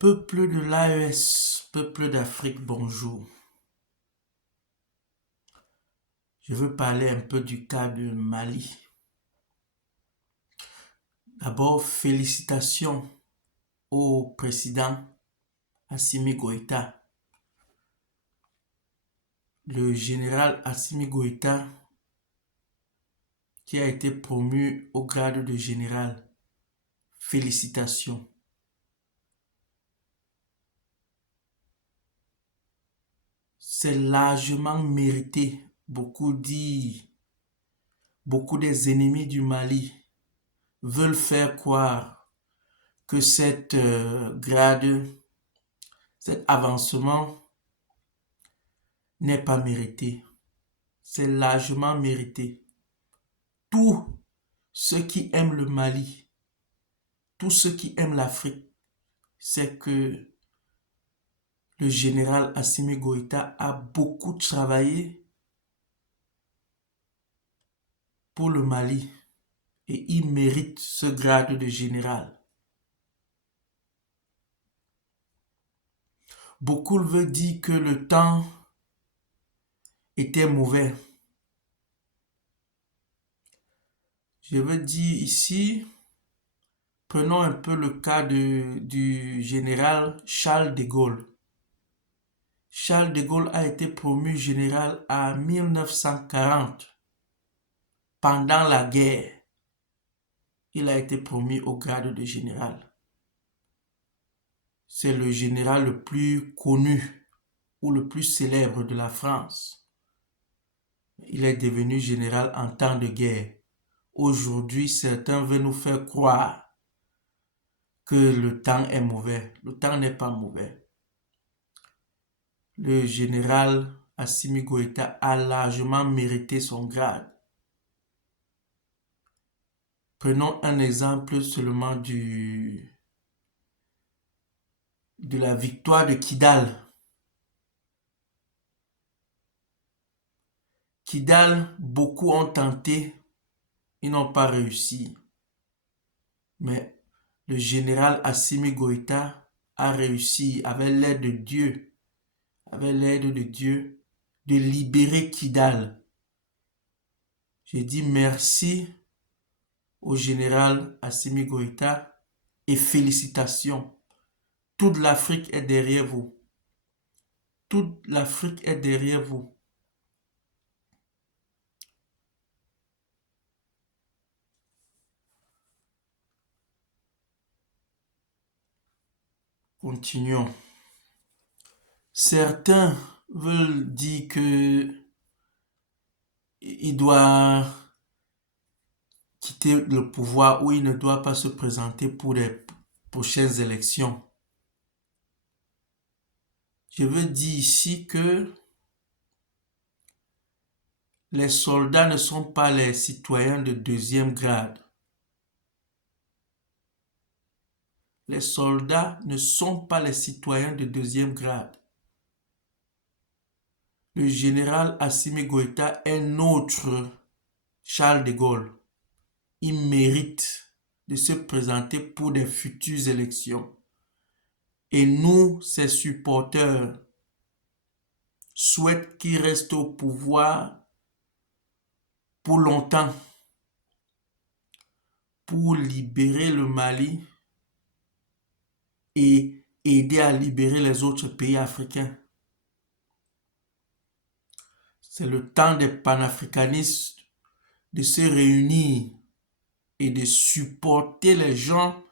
Peuple de l'AES, peuple d'Afrique, bonjour. Je veux parler un peu du cas du Mali. D'abord, félicitations au président Assimi Goïta. Le général Assimi Goïta, qui a été promu au grade de général. Félicitations. C'est largement mérité. Beaucoup des ennemis du Mali veulent faire croire que cet avancement n'est pas mérité. C'est largement mérité. Tous ceux qui aiment le Mali, tous ceux qui aiment l'Afrique, c'est que le général Assimi Goïta a beaucoup travaillé pour le Mali et il mérite ce grade de général. Beaucoup veulent dire que le temps était mauvais. Je veux dire ici, prenons un peu le cas du général Charles de Gaulle. Charles de Gaulle a été promu général en 1940. Pendant la guerre, il a été promu au grade de général. C'est le général le plus connu ou le plus célèbre de la France. Il est devenu général en temps de guerre. Aujourd'hui, certains veulent nous faire croire que le temps est mauvais. Le temps n'est pas mauvais. Le général Assimi Goïta a largement mérité son grade. Prenons un exemple seulement de la victoire de Kidal. Kidal, beaucoup ont tenté, ils n'ont pas réussi. Mais le général Assimi Goïta a réussi, avec l'aide de Dieu, de libérer Kidal. J'ai dit merci au général Assimi Goïta et félicitations. Toute l'Afrique est derrière vous. Toute l'Afrique est derrière vous. Continuons. Certains veulent dire que il doit quitter le pouvoir ou il ne doit pas se présenter pour les prochaines élections. Je veux dire ici que les soldats ne sont pas les citoyens de deuxième grade. Les soldats ne sont pas les citoyens de deuxième grade. Le général Assimi Goïta est notre Charles de Gaulle. Il mérite de se présenter pour des futures élections. Et nous, ses supporters, souhaitent qu'il reste au pouvoir pour longtemps, pour libérer le Mali et aider à libérer les autres pays africains. C'est le temps des panafricanistes de se réunir et de supporter les gens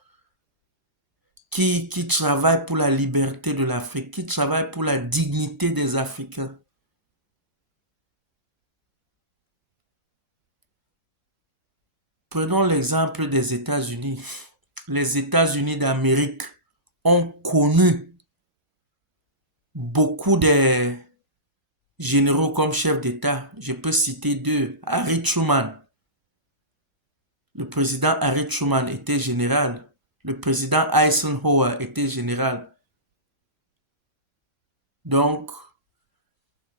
qui travaillent pour la liberté de l'Afrique, qui travaillent pour la dignité des Africains. Prenons l'exemple des États-Unis. Les États-Unis d'Amérique ont connu beaucoup de généraux comme chefs d'État. Je peux citer deux. Harry Truman. Le président Harry Truman était général. Le président Eisenhower était général. Donc,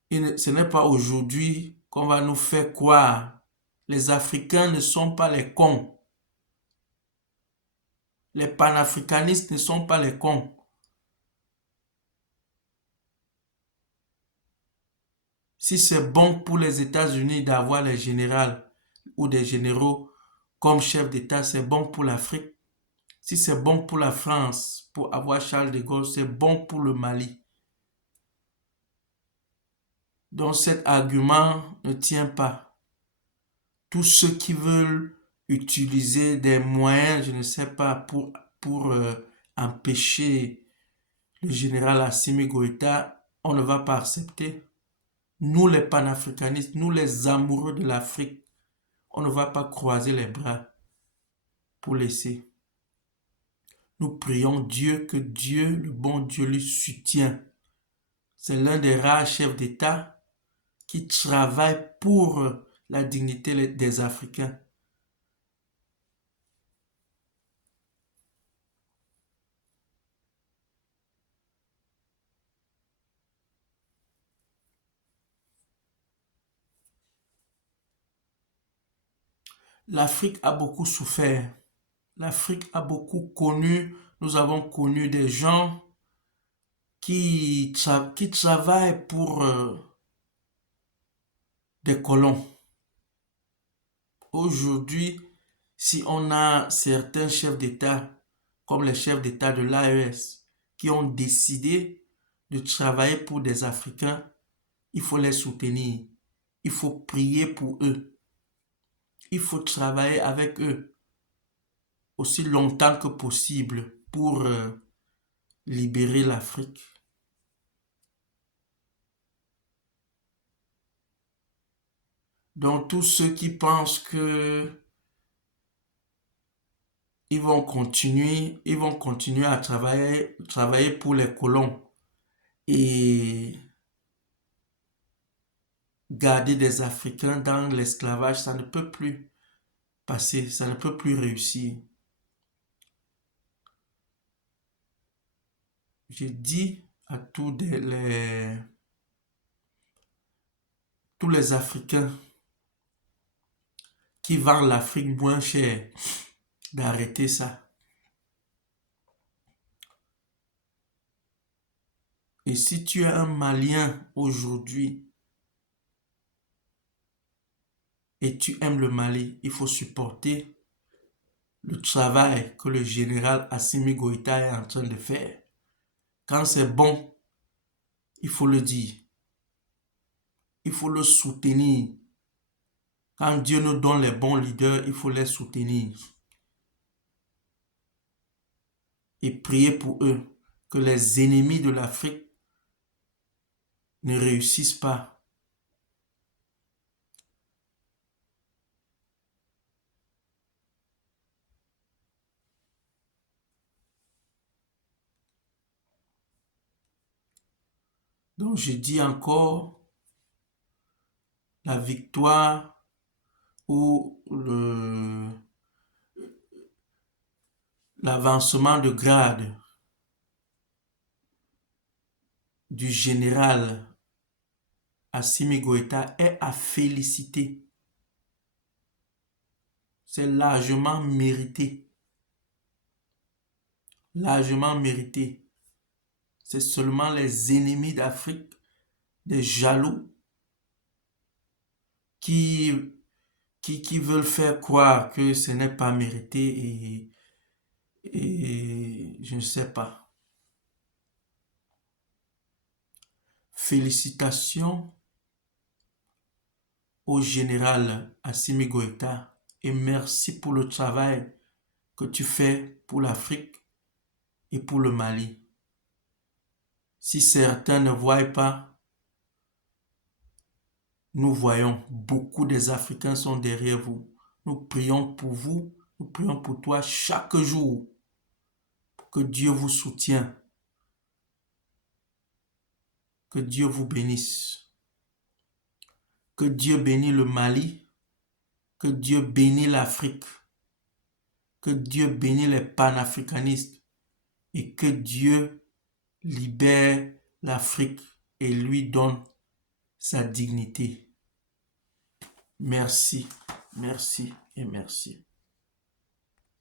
ce n'est pas aujourd'hui qu'on va nous faire croire. Les Africains ne sont pas les cons. Les panafricanistes ne sont pas les cons. Si c'est bon pour les États-Unis d'avoir les généraux ou des généraux comme chef d'État, c'est bon pour l'Afrique. Si c'est bon pour la France, pour avoir Charles de Gaulle, c'est bon pour le Mali. Donc cet argument ne tient pas. Tous ceux qui veulent utiliser des moyens, je ne sais pas, pour empêcher le général Assimi Goïta, on ne va pas accepter. Nous les panafricanistes, nous les amoureux de l'Afrique, on ne va pas croiser les bras pour laisser. Nous prions Dieu, que Dieu, le bon Dieu, lui soutient. C'est l'un des rares chefs d'État qui travaille pour la dignité des Africains. L'Afrique a beaucoup souffert. L'Afrique a beaucoup connu, nous avons connu des gens qui travaillent pour des colons. Aujourd'hui, si on a certains chefs d'État, comme les chefs d'État de l'AES, qui ont décidé de travailler pour des Africains, il faut les soutenir. Il faut prier pour eux. Il faut travailler avec eux aussi longtemps que possible pour libérer l'Afrique. Donc tous ceux qui pensent que ils vont continuer à travailler pour les colons et garder des Africains dans l'esclavage, ça ne peut plus passer, ça ne peut plus réussir. Je dis à tous les Africains qui vendent l'Afrique moins cher d'arrêter ça. Et si tu es un Malien aujourd'hui et tu aimes le Mali, il faut supporter le travail que le général Assimi Goïta est en train de faire. Quand c'est bon, il faut le dire. Il faut le soutenir. Quand Dieu nous donne les bons leaders, il faut les soutenir. Et prier pour eux, que les ennemis de l'Afrique ne réussissent pas. Donc je dis encore, la victoire ou l'avancement de grade du général Assimi Goïta est à féliciter. C'est largement mérité. Largement mérité. C'est seulement les ennemis d'Afrique, des jaloux, qui veulent faire croire que ce n'est pas mérité et je ne sais pas. Félicitations au général Assimi Goïta et merci pour le travail que tu fais pour l'Afrique et pour le Mali. Si certains ne voient pas, nous voyons, beaucoup des Africains sont derrière vous. Nous prions pour vous, nous prions pour toi chaque jour. Que Dieu vous soutienne. Que Dieu vous bénisse. Que Dieu bénisse le Mali. Que Dieu bénisse l'Afrique. Que Dieu bénisse les panafricanistes. Et que Dieu libère l'Afrique et lui donne sa dignité. Merci, merci et merci.